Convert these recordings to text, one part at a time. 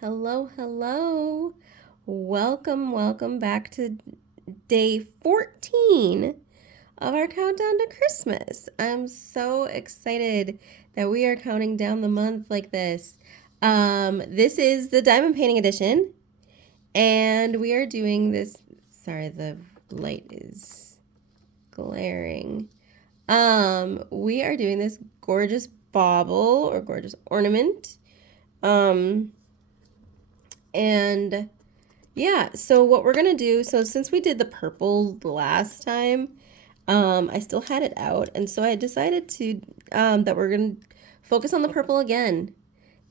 Hello, hello. Welcome back to day 14 of our countdown to Christmas. I'm so excited that we are counting down the month like this. This is the Diamond Painting Edition, and we are doing this. Sorry, the light is glaring. We are doing this gorgeous bauble or gorgeous ornament. And yeah, so what we're gonna do, so since we did the purple the last time, I still had it out, and so I decided to that we're gonna focus on the purple again.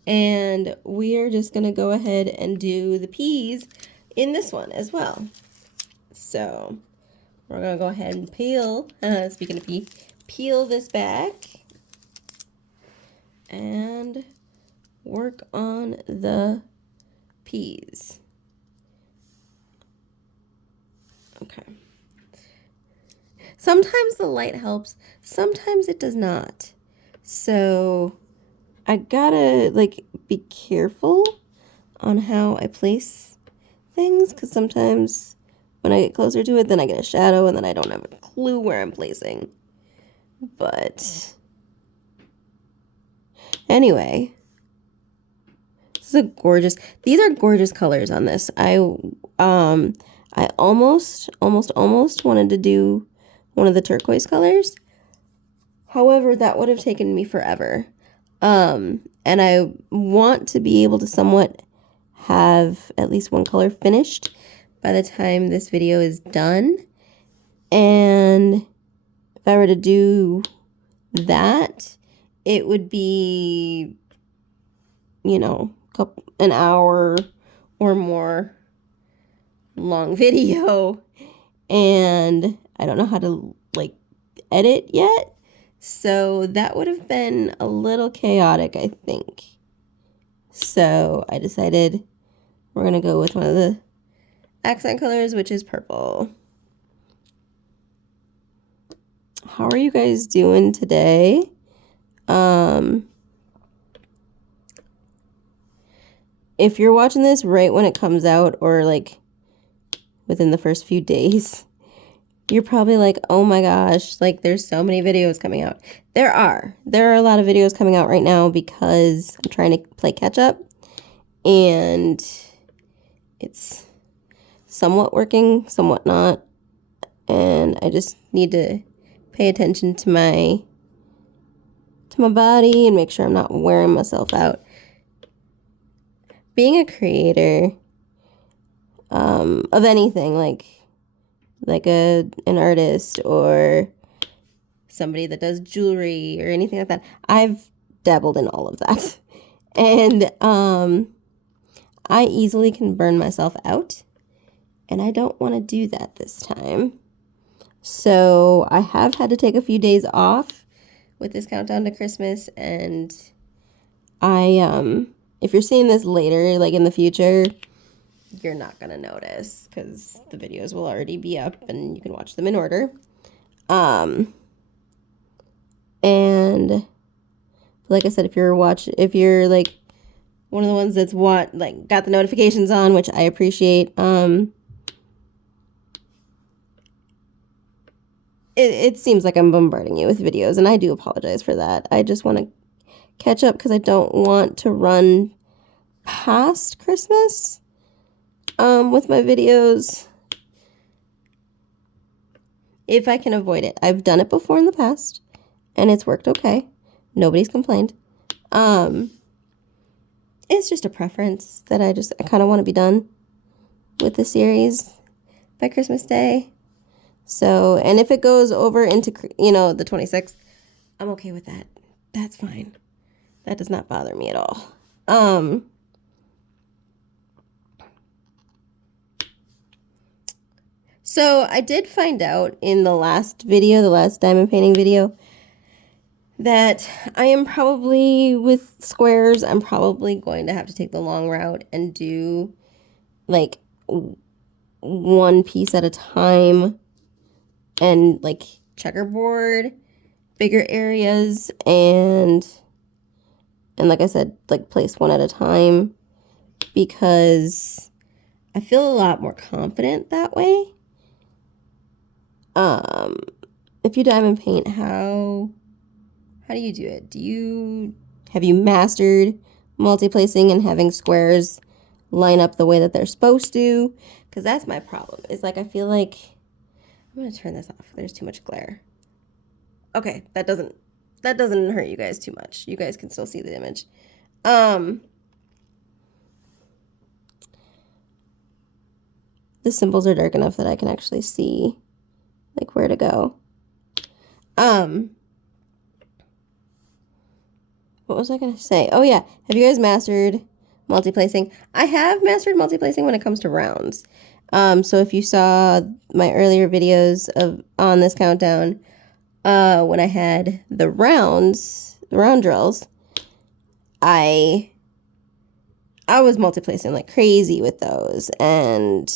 And we are just gonna go ahead and do the peas in this one as well. So we're gonna go ahead and peel, speaking of peel this back and work on the peas. Okay. Sometimes the light helps, sometimes it does not. So I gotta be careful on how I place things, because sometimes when I get closer to it, then I get a shadow and then I don't have a clue where I'm placing. But anyway, these are gorgeous colors on this. I almost wanted to do one of the turquoise colors. However, that would have taken me forever. And I want to be able to somewhat have at least one color finished by the time this video is done. And if I were to do that, it would be, an hour or more long video, and I don't know how to edit yet, so that would have been a little chaotic, I think. So I decided we're gonna go with one of the accent colors, which is purple. How are you guys doing today? If you're watching this right when it comes out, or within the first few days, you're probably like, oh my gosh, there's so many videos coming out. There are a lot of videos coming out right now because I'm trying to play catch up, and it's somewhat working, somewhat not, and I just need to pay attention to my body and make sure I'm not wearing myself out. Being a creator of anything, an artist or somebody that does jewelry or anything like that, I've dabbled in all of that. And I easily can burn myself out, and I don't want to do that this time. So I have had to take a few days off with this countdown to Christmas, and if you're seeing this later, in the future, you're not going to notice because the videos will already be up and you can watch them in order. And like I said, if you're one of the ones that's got the notifications on, which I appreciate, it seems like I'm bombarding you with videos, and I do apologize for that. I just want to catch up because I don't want to run past Christmas with my videos if I can avoid it. I've done it before in the past and it's worked okay. Nobody's complained. It's just a preference that I kind of want to be done with the series by Christmas Day. So, and if it goes over into, the 26th, I'm okay with that. That's fine. That does not bother me at all. So I did find out in the last video, the last diamond painting video, that I am probably, with squares, I'm probably going to have to take the long route and do one piece at a time, and checkerboard bigger areas, and like I said, place one at a time because I feel a lot more confident that way. If you diamond paint, how do you do it? Have you mastered multi-placing and having squares line up the way that they're supposed to? Because that's my problem. Is like I feel like I'm gonna turn this off. There's too much glare. Okay, that doesn't hurt you guys too much. You guys can still see the image. The symbols are dark enough that I can actually see like where to go. What was I gonna say? Oh yeah, have you guys mastered multi-placing? I have mastered multi-placing when it comes to rounds. So if you saw my earlier videos on this countdown, when I had the round drills, I was multi-placing like crazy with those, and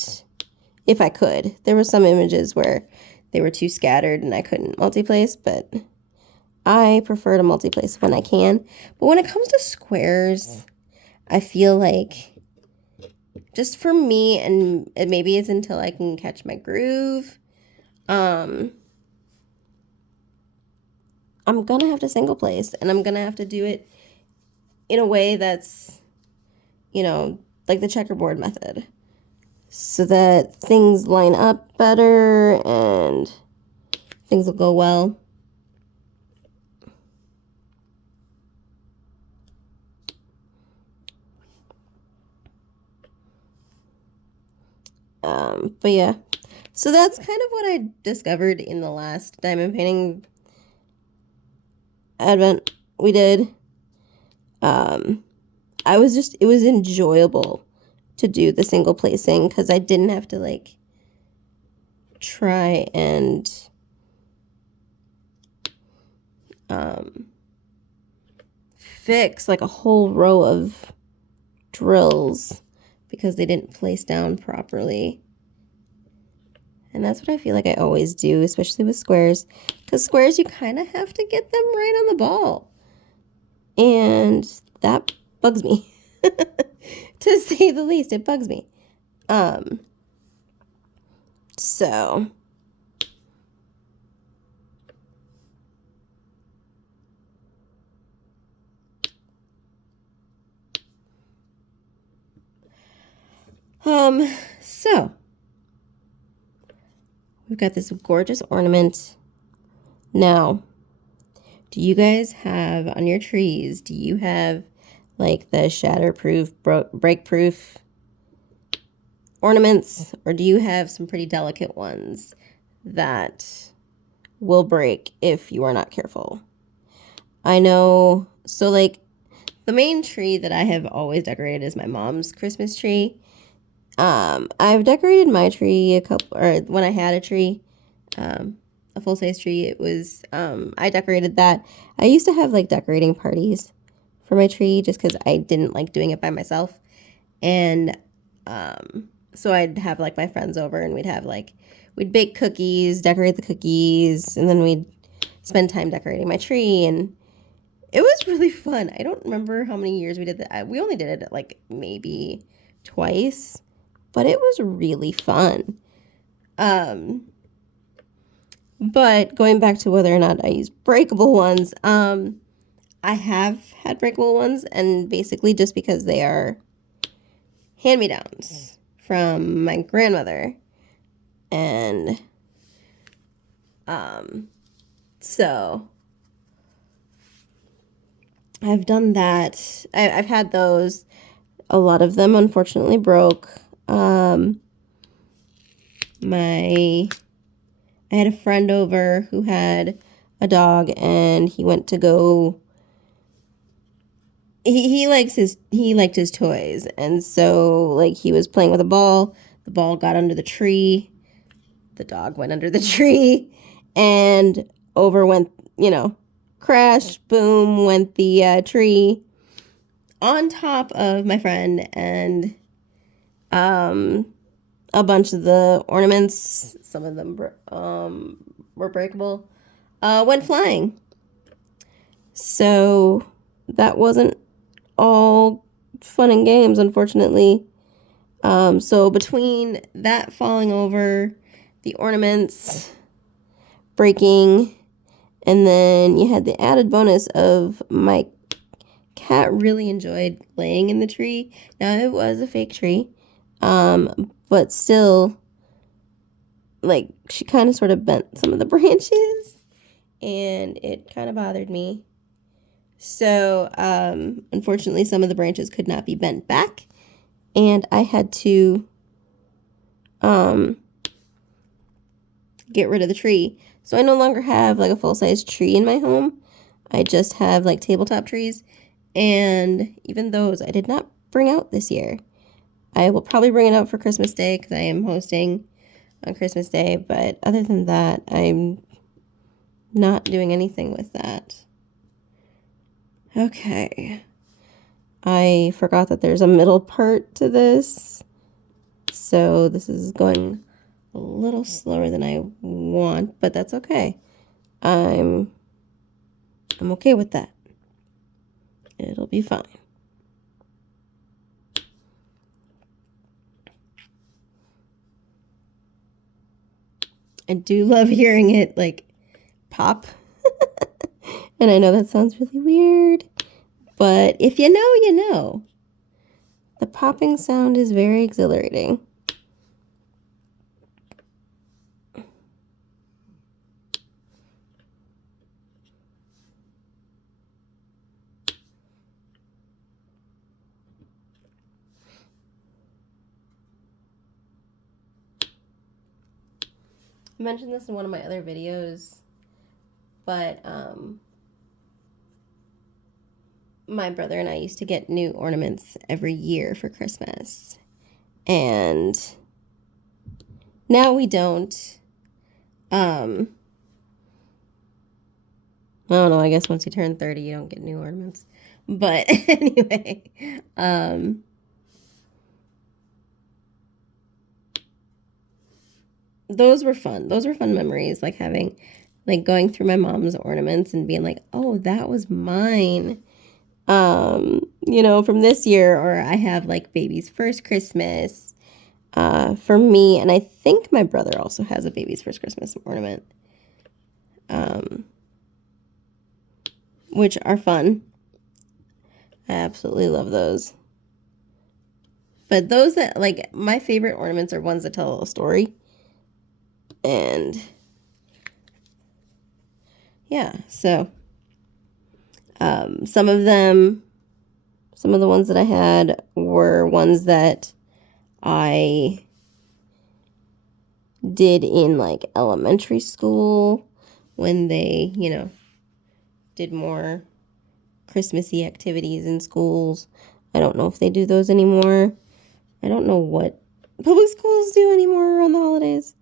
if I could. There were some images where they were too scattered and I couldn't multi-place, but I prefer to multi-place when I can. But when it comes to squares, I feel like just for me, and maybe it's until I can catch my groove, I'm gonna have to single place, and I'm gonna have to do it in a way that's, you know, like the checkerboard method, so that things line up better and things will go well. But yeah, so that's kind of what I discovered in the last diamond painting advent we did. It was enjoyable to do the single placing because I didn't have to like try and fix like a whole row of drills because they didn't place down properly. And that's what I feel like I always do, especially with squares, because squares you kind of have to get them right on the ball, and that bugs me. To say the least, it bugs me. So so we've got this gorgeous ornament. Now, do you guys have on your trees, do you have like the shatterproof, breakproof ornaments, or do you have some pretty delicate ones that will break if you are not careful? I know, so like the main tree that I have always decorated is my mom's Christmas tree. I've decorated my tree when I had a tree, a full-size tree. It was, I decorated that. I used to have like decorating parties for my tree just because I didn't like doing it by myself. And, so I'd have like my friends over and we'd bake cookies, decorate the cookies, and then we'd spend time decorating my tree, and it was really fun. I don't remember how many years we did that. We only did it like maybe twice, but it was really fun. But going back to whether or not I use breakable ones, I have had breakable ones, and basically just because they are hand-me-downs from my grandmother. And so I've done that. I've had those. A lot of them unfortunately broke. I had a friend over who had a dog, and he went to go. He liked his toys, and so like he was playing with a ball. The ball got under the tree. The dog went under the tree, and over went, crash, boom, went the tree on top of my friend, and a bunch of the ornaments, some of them were breakable, went flying. So that wasn't all fun and games, unfortunately. So between that falling over, the ornaments breaking, and then you had the added bonus of my cat really enjoyed laying in the tree. Now, it was a fake tree, but still, like, she kind of sort of bent some of the branches, and it kind of bothered me. So, unfortunately, some of the branches could not be bent back, and I had to get rid of the tree. So I no longer have like a full-size tree in my home. I just have like tabletop trees, and even those I did not bring out this year. I will probably bring it out for Christmas Day because I am hosting on Christmas Day, but other than that, I'm not doing anything with that. Okay. I forgot that there's a middle part to this, so this is going a little slower than I want, but that's okay. I'm okay with that. It'll be fine. I do love hearing it like pop. And I know that sounds really weird, but if you know, you know. The popping sound is very exhilarating. I mentioned this in one of my other videos, but my brother and I used to get new ornaments every year for Christmas, and now we don't. I don't know, I guess once you turn 30 you don't get new ornaments, but anyway, those were fun. Those were fun memories, like having, like going through my mom's ornaments and being like, oh, that was mine. From this year, or I have like baby's first Christmas, for me, and I think my brother also has a baby's first Christmas ornament, which are fun. I absolutely love those. But those that, like, my favorite ornaments are ones that tell a story. And yeah, so some of the ones that I had were ones that I did in like elementary school when they, did more Christmassy activities in schools. I don't know if they do those anymore. I don't know what public schools do anymore around the holidays.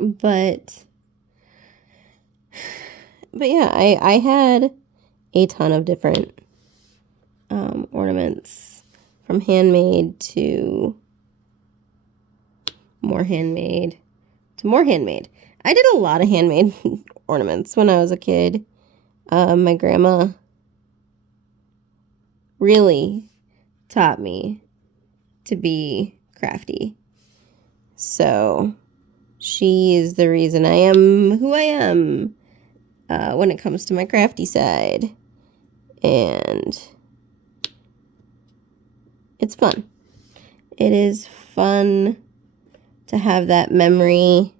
But yeah, I had a ton of different ornaments, from handmade to more handmade to more handmade. I did a lot of handmade ornaments when I was a kid. My grandma really taught me to be crafty. So she is the reason I am who I am when it comes to my crafty side. And it's fun. It is fun to have that memory.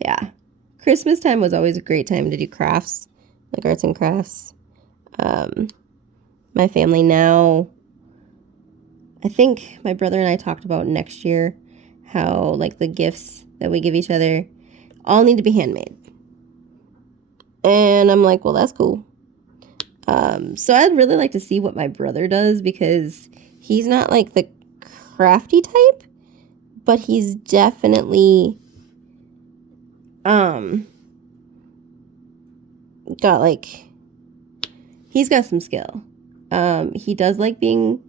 Yeah. Christmas time was always a great time to do crafts, like arts and crafts. My family now, I think my brother and I talked about next year how, like, the gifts that we give each other all need to be handmade. And I'm like, well, that's cool. So I'd really like to see what my brother does, because he's not like the crafty type, but he's definitely got like, he's got some skill. He does like being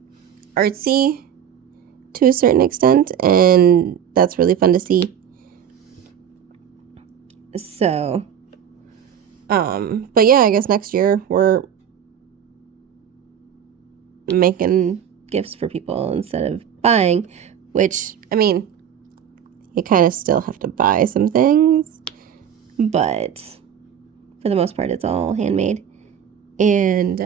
artsy, to a certain extent, and that's really fun to see. So, but yeah, I guess next year we're making gifts for people instead of buying, which, I mean, you kind of still have to buy some things, but for the most part, it's all handmade. And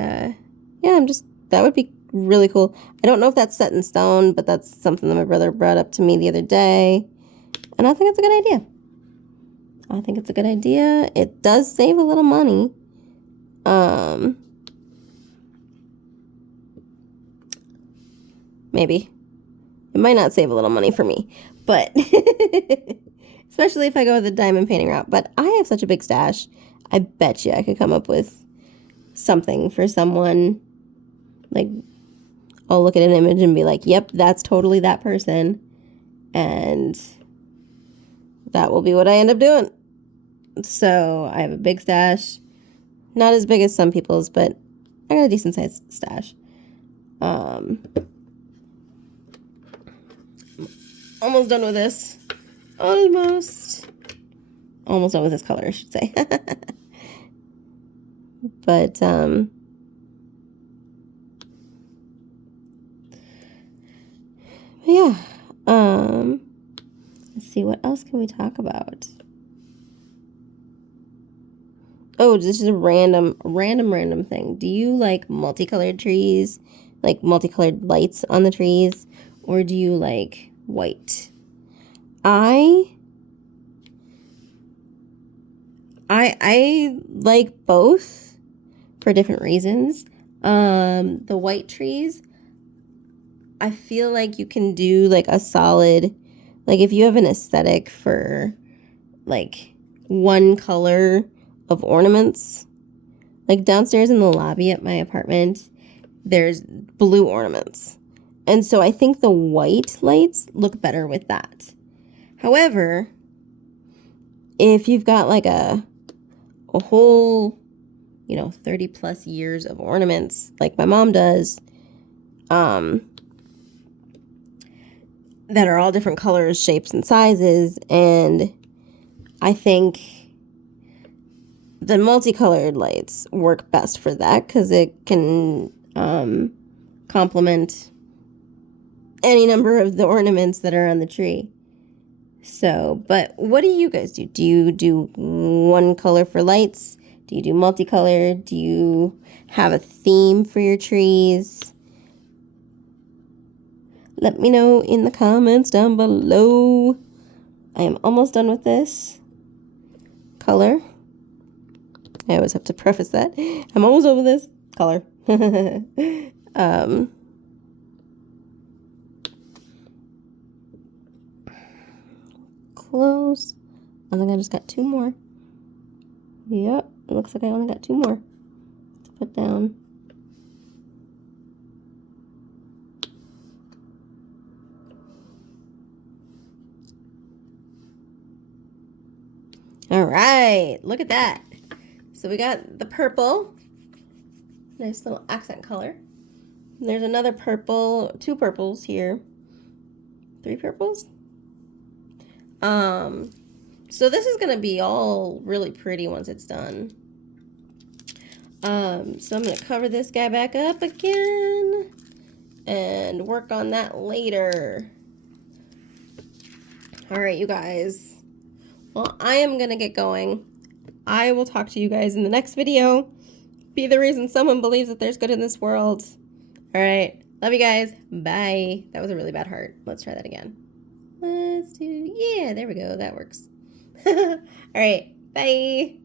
yeah, that would be really cool. I don't know if that's set in stone, but that's something that my brother brought up to me the other day. And I think it's a good idea. I think it's a good idea. It does save a little money. Maybe. It might not save a little money for me, but especially if I go the diamond painting route. But I have such a big stash. I bet you I could come up with something for someone. Like, I'll look at an image and be like, yep, that's totally that person. And that will be what I end up doing. So I have a big stash. Not as big as some people's, but I got a decent sized stash. Almost done with this. Almost done with this color, I should say. But, yeah. Let's see, what else can we talk about? Oh, this is a random thing. Do you like multicolored trees? Like multicolored lights on the trees? Or do you like white? I like both for different reasons. The white trees, I feel like you can do like a solid, like if you have an aesthetic for like one color of ornaments, like downstairs in the lobby at my apartment, there's blue ornaments. And so I think the white lights look better with that. However, if you've got like a whole, 30 plus years of ornaments like my mom does, that are all different colors, shapes, and sizes, and I think the multicolored lights work best for that because it can complement any number of the ornaments that are on the tree. So, but what do you guys do? Do you do one color for lights? Do you do multicolored? Do you have a theme for your trees? Let me know in the comments down below. I am almost done with this color. I always have to preface that. I'm almost over this color. Close. I think I just got 2 more. Yep, it looks like I only got 2 more to put down. All right, look at that. So we got the purple. Nice little accent color. There's another purple, 2 purples here. 3 purples. So this is gonna be all really pretty once it's done. So I'm gonna cover this guy back up again and work on that later. All right, you guys. Well, I am gonna get going. I will talk to you guys in the next video. Be the reason someone believes that there's good in this world. All right, love you guys. Bye. That was a really bad heart. Let's try that again. Yeah, there we go. That works. All right, bye.